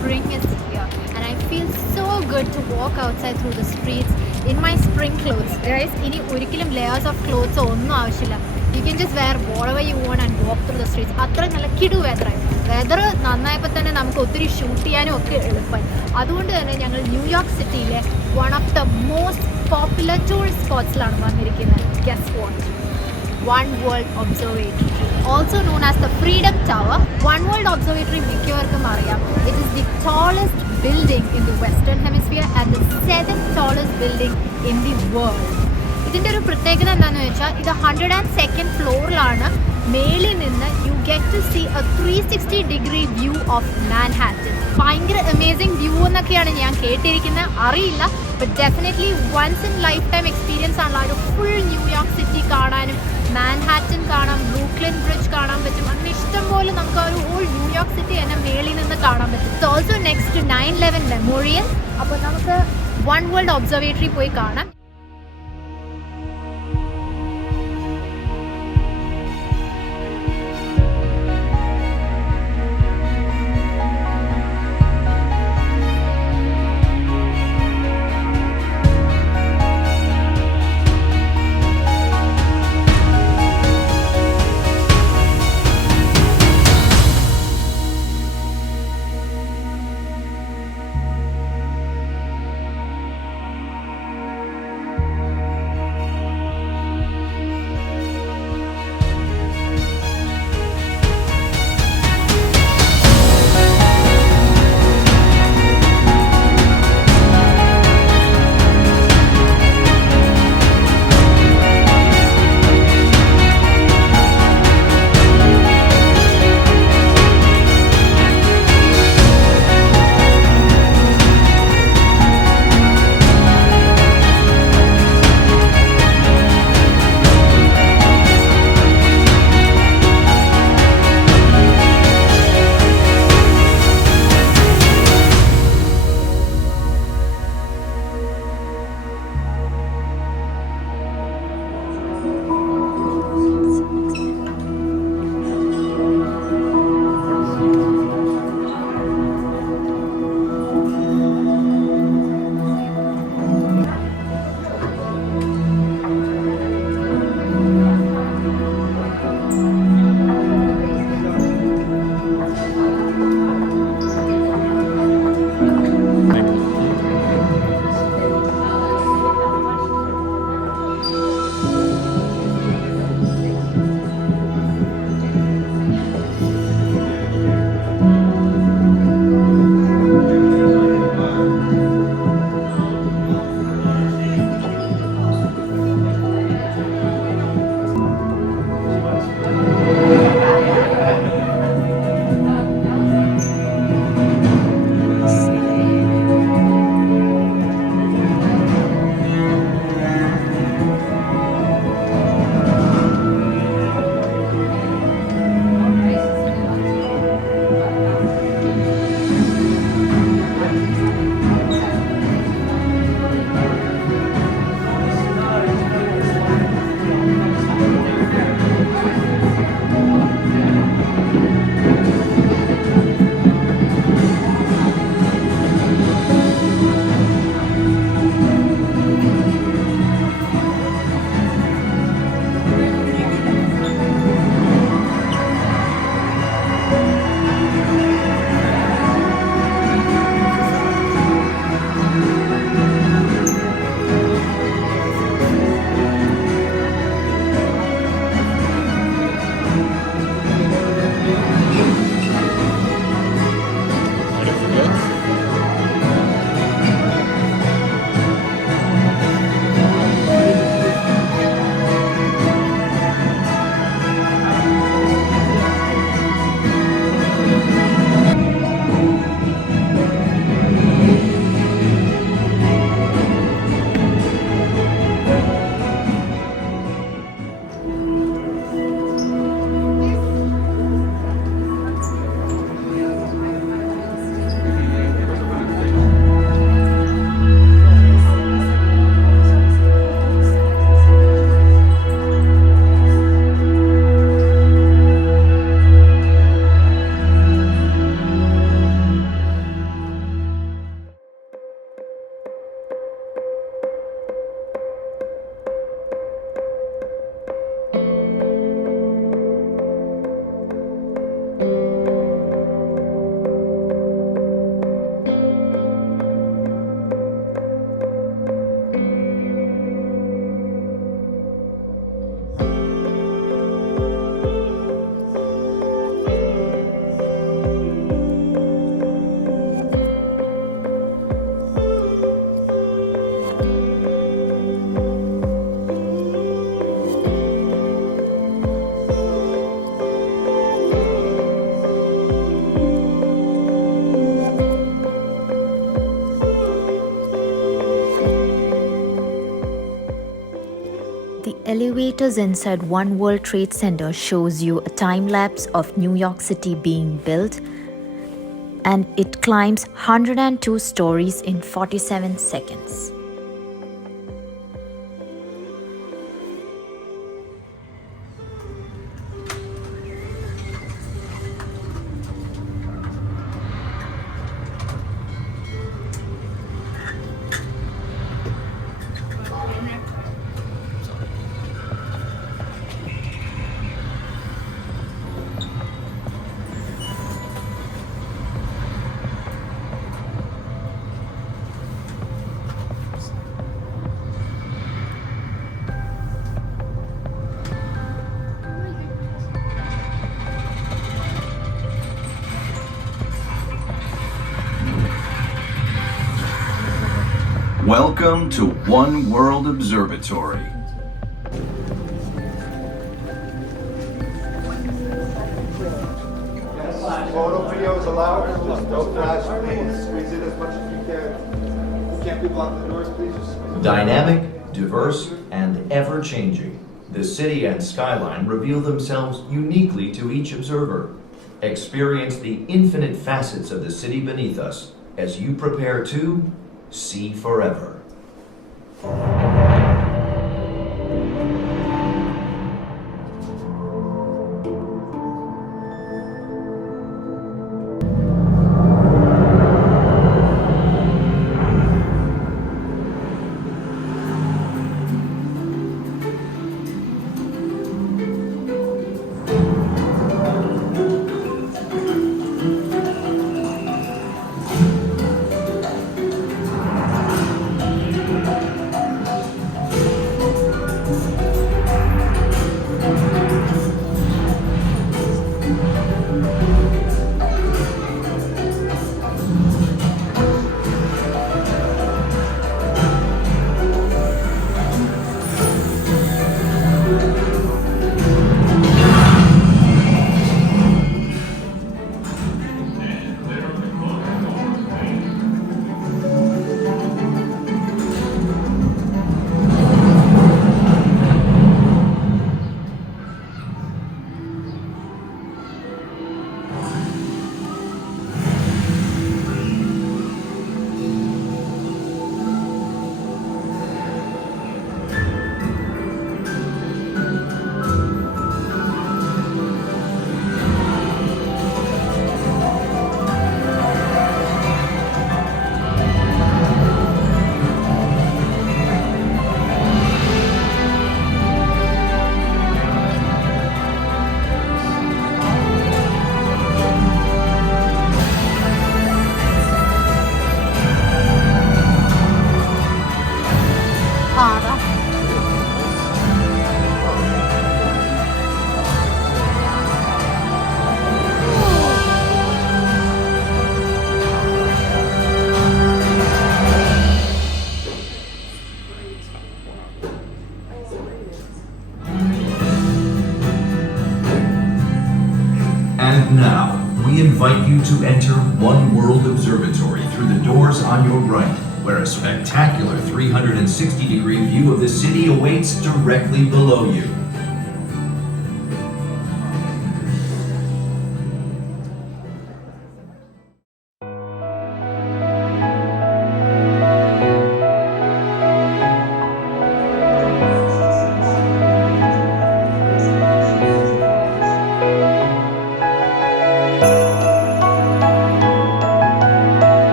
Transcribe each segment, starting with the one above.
spring is here and I feel so good to walk outside through the streets in my spring clothes. Guys, ഇനി ഒരിക്കലും layers of clothes ഒന്നും ആവശ്യമില്ല. You can just wear whatever you want and walk through the streets. അത്ര നല്ല കിടു വെതറായി. വെതർ നന്നായപ്പോൾ തന്നെ നമുക്ക് ഒത്തിരി ഷൂട്ട് ചെയ്യാനും ഒക്കെ എളുപ്പമായി. അതുകൊണ്ട് തന്നെ ഞങ്ങൾ ന്യൂയോർക്ക് സിറ്റിയിലെ one of the most popular tourist spotsലാണ് വന്നിരിക്കുന്നത്. Guess what? One World Observatory, also known as the Freedom Tower. One World Observatory മിക്കവർക്കും അറിയാം. It is the tallest building in the Western Hemisphere and the 7th tallest building in the world. ഇതിൻ്റെ ഒരു പ്രത്യേകത എന്താണെന്ന് വെച്ചാൽ ഇത് 102nd ഫ്ലോറിലാണ്. മേളിൽ നിന്ന് you get to see a 360-degree view of Manhattan. ഭയങ്കര അമേസിങ് വ്യൂ എന്നൊക്കെയാണ് ഞാൻ കേട്ടിരിക്കുന്നത്, അറിയില്ല. But definitely once in life time experience ആണല്ലോ ഒരു ഫുൾ ന്യൂയോർക്ക് സിറ്റി കാണാനും മാൻഹാറ്റൻ കാണാം, ബ്രൂക്ലിൻ ബ്രിഡ്ജ് കാണാൻ പറ്റും. അങ്ങനെ ഇഷ്ടംപോലെ നമുക്ക് ആ ഒരു ഹോൾ ന്യൂയോർക്ക് സിറ്റി തന്നെ മേളിൽ നിന്ന് കാണാൻ പറ്റും. It's also next to 9/11 memorial. അപ്പോൾ നമുക്ക് വൺ വേൾഡ് ഒബ്സർവേറ്ററി പോയി കാണാം. Elevators inside One World Trade Center shows you a time lapse of New York City being built, and it climbs 102 stories in 47 seconds. Welcome to One World Observatory. Photo videos allowed, just no flash, please. Squeeze in as much as you can. You can't be blocking the doors, please. Just squeeze in. Dynamic, diverse, and ever-changing, the city and skyline reveal themselves uniquely to each observer. Experience the infinite facets of the city beneath us as you prepare to see forever. And now, we invite you to enter One World Observatory through the doors on your right, where a spectacular 360-degree view of the city awaits directly below you.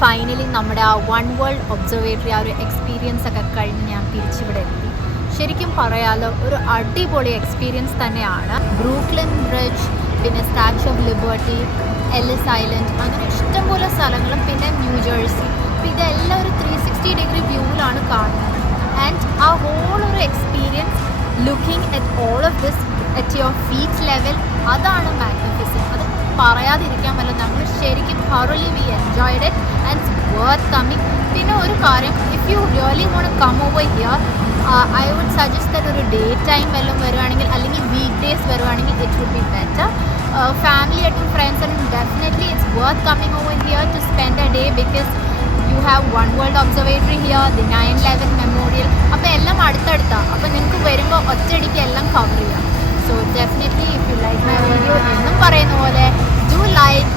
Finally നമ്മുടെ ആ one world observatory ആ ഒരു എക്സ്പീരിയൻസ് ഒക്കെ കഴിഞ്ഞ് ഞാൻ തിരിച്ചിവിടെ എത്തി. ശരിക്കും പറയാലോ ഒരു അടിപൊളി എക്സ്പീരിയൻസ് തന്നെയാണ്. ബ്രൂക്ലിൻ ബ്രിഡ്ജ്, പിന്നെ statue of liberty, Ellis island, അങ്ങനെ ഇഷ്ടംപോലെ സ്ഥലങ്ങളും, പിന്നെ ന്യൂജേഴ്സി. അപ്പോൾ ഇതെല്ലാം ഒരു 360 ഡിഗ്രി വ്യൂവിലാണ് കാണുന്നത്. ആൻഡ് ആ ഹോൾ ഒരു experience looking at all of this at your feet level, അതാണ് മാഗ്നിഫിസൻറ്റ്. അത് പറയാതിരിക്കാൻ പറ്റില്ല. ഞങ്ങൾ ശരിക്കും thoroughly we enjoyed it and it's worth coming. പിന്നെ ഒരു കാര്യം, if you really want to come over here, I would suggest that ഒരു ഡേ ടൈം വല്ലതും വരുവാണെങ്കിൽ, അല്ലെങ്കിൽ വീക്ക് ഡേയ്സ് വരുവാണെങ്കിൽ it would be better. Family ആയിട്ടും ഫ്രണ്ട്സ് ആയിട്ടും definitely it's worth coming over here to spend a day because you have One World Observatory here, the 9/11 Memorial. അപ്പോൾ എല്ലാം അടുത്തടുത്താണ്. അപ്പോൾ നിങ്ങൾക്ക് വരുമ്പോൾ ഒറ്റയടിക്ക് എല്ലാം കവർ ചെയ്യാം. So definitely if you like my video, എന്നും പറയുന്ന പോലെ do like,